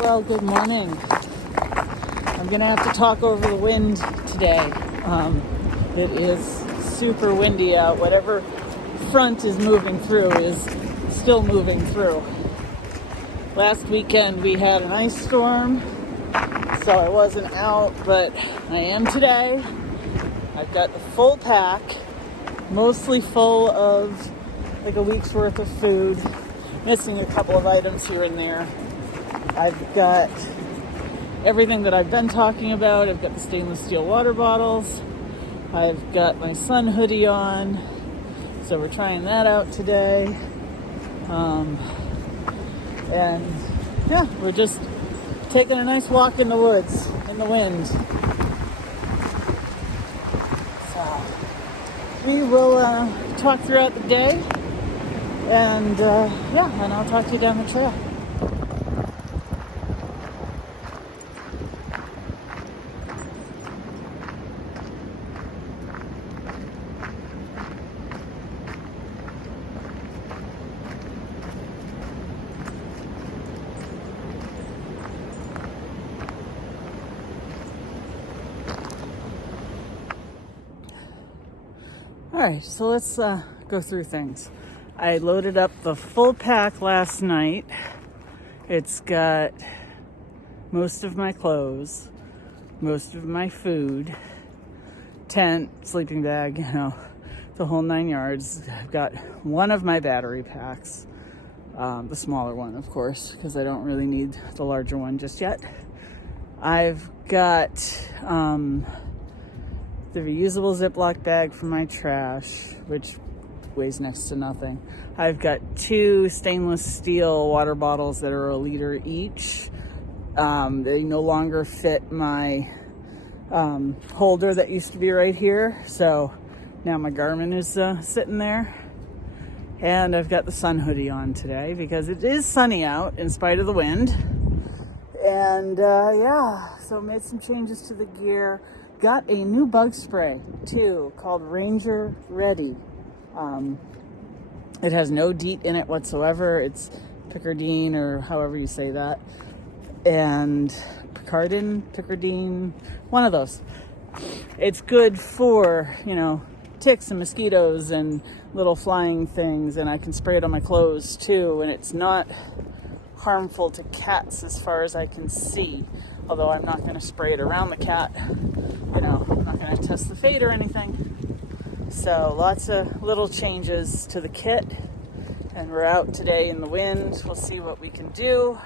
Well, good morning. I'm going to have to talk over the wind today. It is super windy out. Whatever front is moving through is still moving through. Last weekend we had an ice storm, so I wasn't out, but I am today. I've got the full pack, mostly full of like a week's worth of food, missing a couple of items here and there. I've got everything that I've been talking about. I've got the stainless steel water bottles. I've got my sun hoodie on. So we're trying that out today. And yeah, we're just taking a nice walk in the woods, in the wind. So we will talk throughout the day. And and I'll talk to you down the trail. All right, so let's go through things. I loaded up the full pack last night. It's got most of my clothes, most of my food, tent, sleeping bag, the whole 9 yards. I've got one of my battery packs, the smaller one, of course, because I don't really need the larger one just yet. I've got the reusable Ziploc bag for my trash, which weighs next to nothing. I've got 2 stainless steel water bottles that are a liter each. They no longer fit my holder that used to be right here, so now my Garmin is sitting there. And I've got the sun hoodie on today because it is sunny out in spite of the wind. And so made some changes to the gear. Got a new bug spray too called Ranger Ready. It has no DEET in it whatsoever. It's Picaridin, or however you say that, and Picaridin, one of those. It's good for ticks and mosquitoes and little flying things, and I can spray it on my clothes too, and it's not harmful to cats as far as I can see, although I'm not going to spray it around the cat. I'm not going to test the fate or anything. So lots of little changes to the kit, and we're out today in the wind. We'll see what we can do.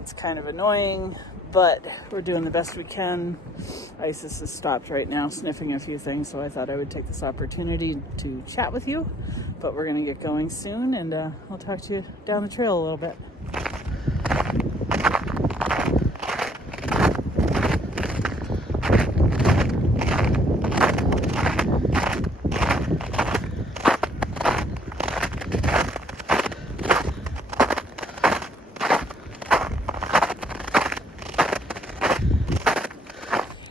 It's kind of annoying, but we're doing the best we can. Isis has stopped right now sniffing a few things, so I thought I would take this opportunity to chat with you, but we're going to get going soon, and I'll talk to you down the trail a little bit.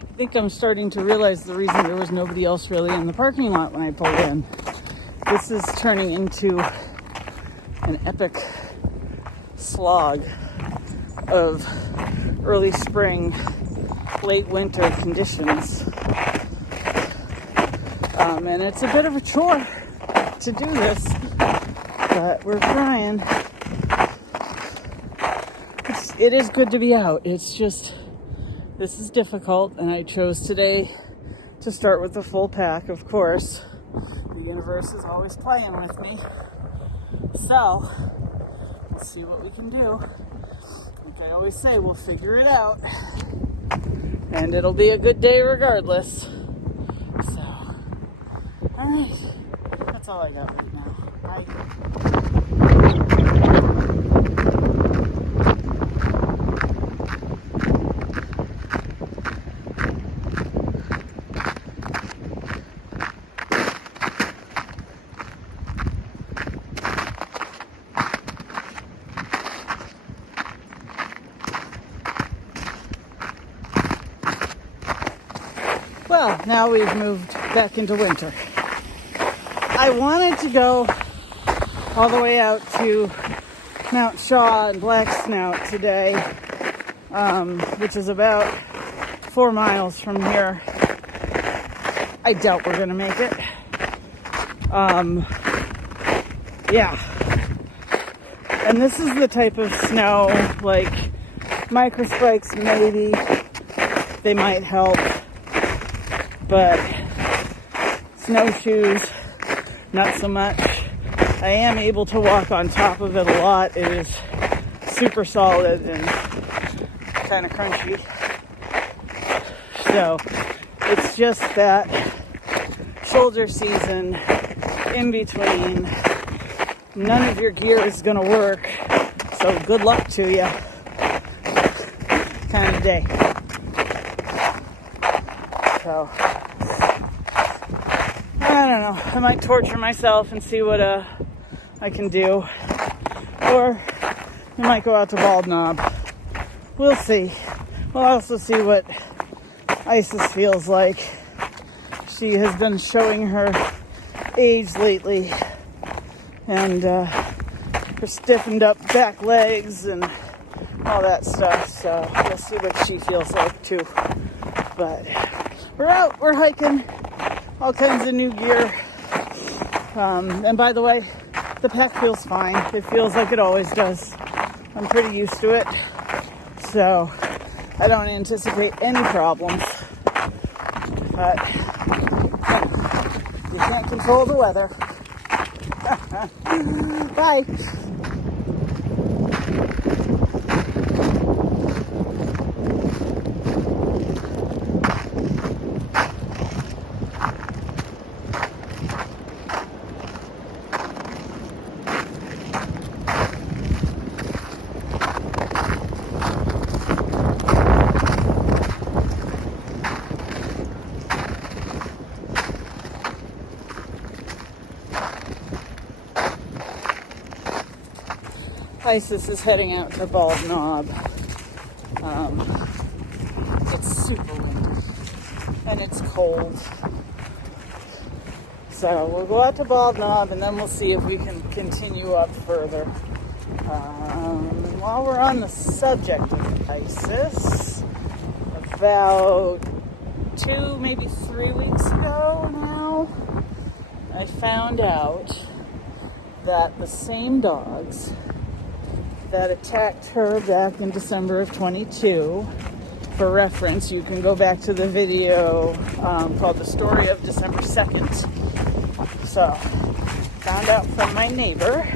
I think I'm starting to realize the reason there was nobody else really in the parking lot when I pulled in. This is turning into an epic slog of early spring, late winter conditions. And it's a bit of a chore to do this, but we're trying. It is good to be out. It's just, this is difficult, and I chose today to start with the full pack, of course. The universe is always playing with me. So, let's see what we can do. Like I always say, we'll figure it out. And it'll be a good day regardless. So, alright. That's all I got right now. Bye. Well, now we've moved back into winter. I wanted to go all the way out to Mount Shaw and Black Snout today, which is about 4 miles from here. I doubt we're gonna make it. Yeah. And this is the type of snow, like microspikes maybe, they might help, but snowshoes, not so much. I am able to walk on top of it a lot. It is super solid and kind of crunchy. So it's just that shoulder season in between. None of your gear is going to work. So good luck to you. Kind of day. So I don't know. I might torture myself and see what I can do. Or we might go out to Bald Knob. We'll see. We'll also see what Isis feels like. She has been showing her age lately. And her stiffened up back legs and all that stuff. So we'll see what she feels like too. But we're out. We're hiking. All kinds of new gear. And by the way, the pack feels fine. It feels like it always does. I'm pretty used to it. So I don't anticipate any problems. But you can't control the weather. Bye. Isis is heading out to Bald Knob. It's super windy and it's cold. So we'll go out to Bald Knob and then we'll see if we can continue up further. While we're on the subject of Isis, about 2, maybe 3 weeks ago now, I found out that the same dogs that attacked her back in December of 22. For reference, you can go back to the video called The Story of December 2nd. So, found out from my neighbor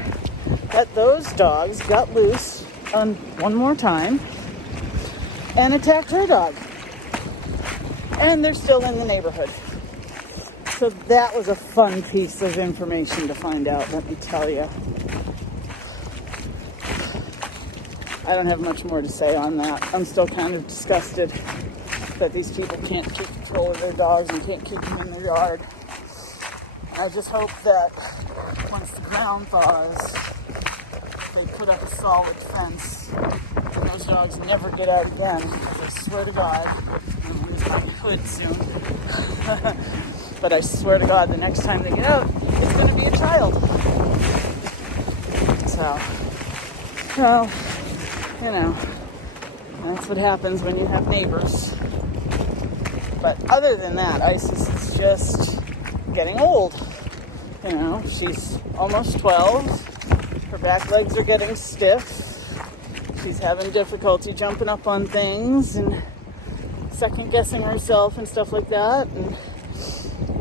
that those dogs got loose one more time and attacked her dog. And they're still in the neighborhood. So that was a fun piece of information to find out, let me tell you. I don't have much more to say on that. I'm still kind of disgusted that these people can't keep control of their dogs and can't keep them in their yard. I just hope that once the ground thaws, they put up a solid fence and those dogs never get out again. Because I swear to God, I'm going to lose my hood soon. But I swear to God, the next time they get out, it's going to be a child. So, well, you know, that's what happens when you have neighbors. But other than that, Isis is just getting old. You know, she's almost 12. Her back legs are getting stiff. She's having difficulty jumping up on things and second guessing herself and stuff like that, and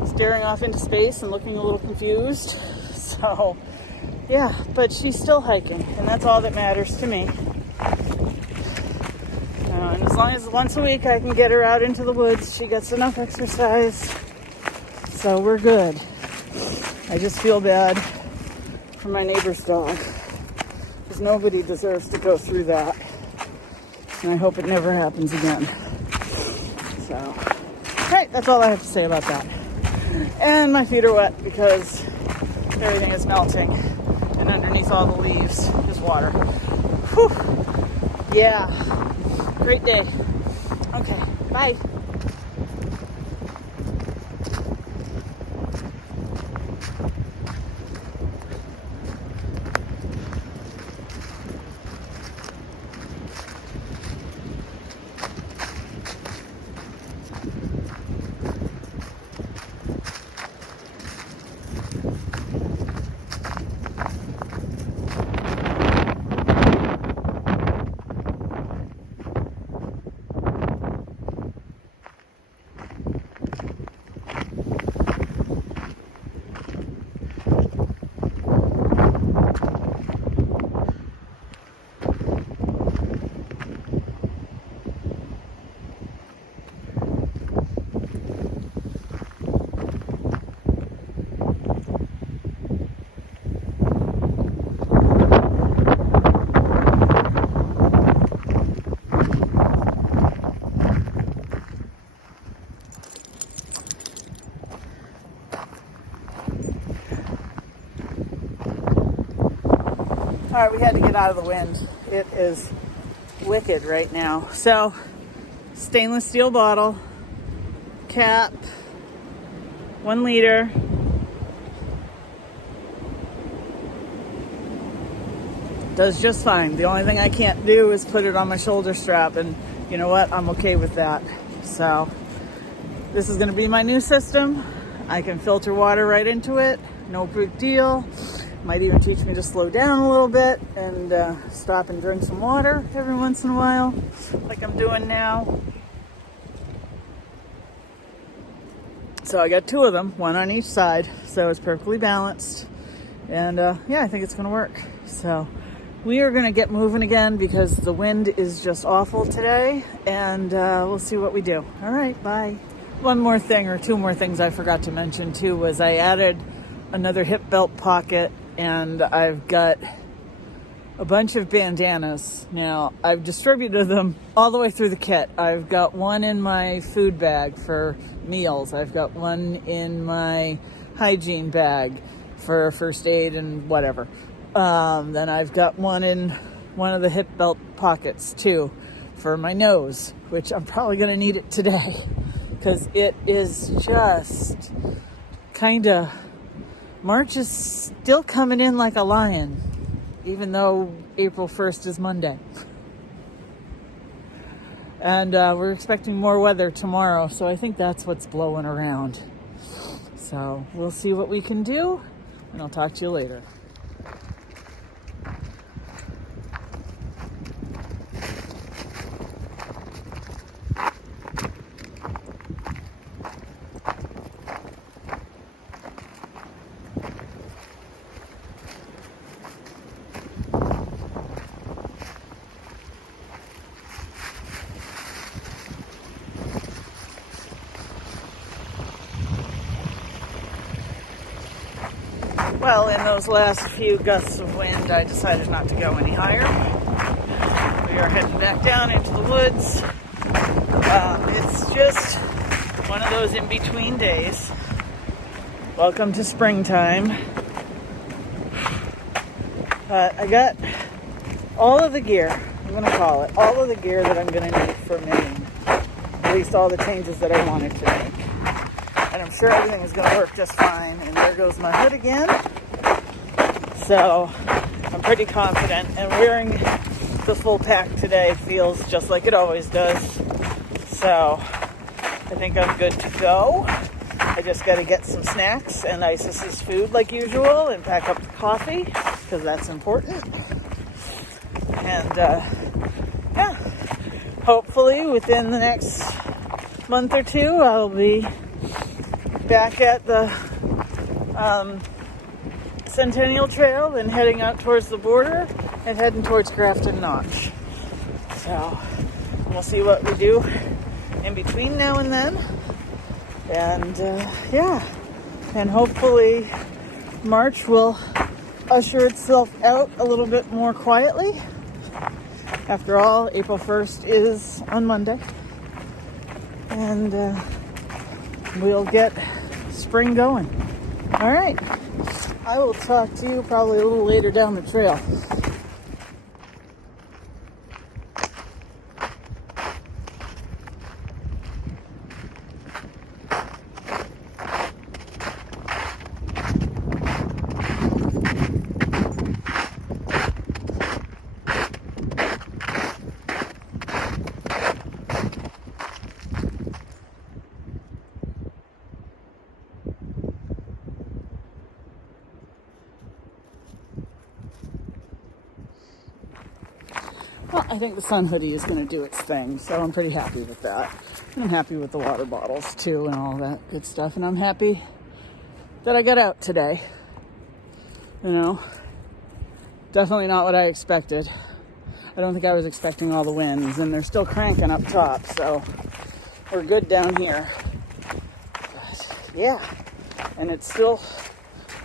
staring off into space and looking a little confused. So, yeah, but she's still hiking, and that's all that matters to me. And as long as once a week I can get her out into the woods, she gets enough exercise, so we're good. I just feel bad for my neighbor's dog, because nobody deserves to go through that, and I hope it never happens again. So, right, that's all I have to say about that. And my feet are wet because everything is melting, and underneath all the leaves is water. Whew. Yeah. Great day. Okay, bye. All right, we had to get out of the wind. It is wicked right now. So, stainless steel bottle, cap, 1 liter. Does just fine. The only thing I can't do is put it on my shoulder strap, and you know what? I'm okay with that. So this is going to be my new system. I can filter water right into it. No big deal. Might even teach me to slow down a little bit and stop and drink some water every once in a while, like I'm doing now. So I got 2 of them, 1 on each side, so it's perfectly balanced. And yeah, I think it's going to work. So we are going to get moving again because the wind is just awful today, and we'll see what we do. All right, bye. One more thing, or 2 more things I forgot to mention too, was I added another hip belt pocket, and I've got a bunch of bandanas. Now, I've distributed them all the way through the kit. I've got 1 in my food bag for meals. I've got 1 in my hygiene bag for first aid and whatever. Then I've got 1 in one of the hip belt pockets too for my nose, which I'm probably going to need it today because it is just kind of, March is still coming in like a lion, even though April 1st is Monday. And we're expecting more weather tomorrow, so I think that's what's blowing around. So we'll see what we can do, and I'll talk to you later. Well, in those last few gusts of wind, I decided not to go any higher. We are heading back down into the woods. It's just one of those in-between days. Welcome to springtime. I got all of the gear, I'm going to call it, all of the gear that I'm going to need for Maine. At least all the changes that I wanted to make. And I'm sure everything is going to work just fine. And there goes my hood again. So I'm pretty confident. And wearing the full pack today feels just like it always does. So I think I'm good to go. I just got to get some snacks and Isis's food like usual and pack up the coffee because that's important. And yeah, hopefully within the next month or 2 I'll be back at the Centennial Trail and heading out towards the border and heading towards Grafton Notch. So we'll see what we do in between now and then. And yeah, and hopefully March will usher itself out a little bit more quietly. After all, April 1st is on Monday. And we'll get spring going. All right. I will talk to you probably a little later down the trail. Well, I think the sun hoodie is going to do its thing, so I'm pretty happy with that. And I'm happy with the water bottles, too, and all that good stuff. And I'm happy that I got out today. You know, definitely not what I expected. I don't think I was expecting all the winds, and they're still cranking up top, so we're good down here. But, yeah, and it's still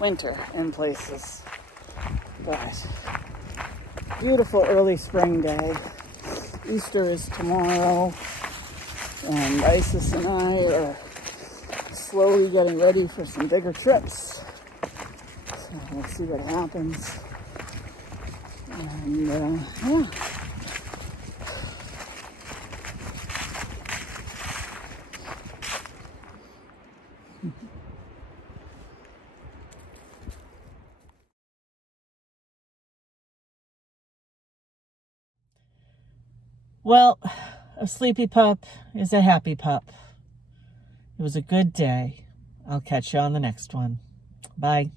winter in places. But beautiful early spring day. Easter is tomorrow, and Isis and I are slowly getting ready for some bigger trips. So we'll see what happens. And yeah. Well, a sleepy pup is a happy pup. It was a good day. I'll catch you on the next one. Bye.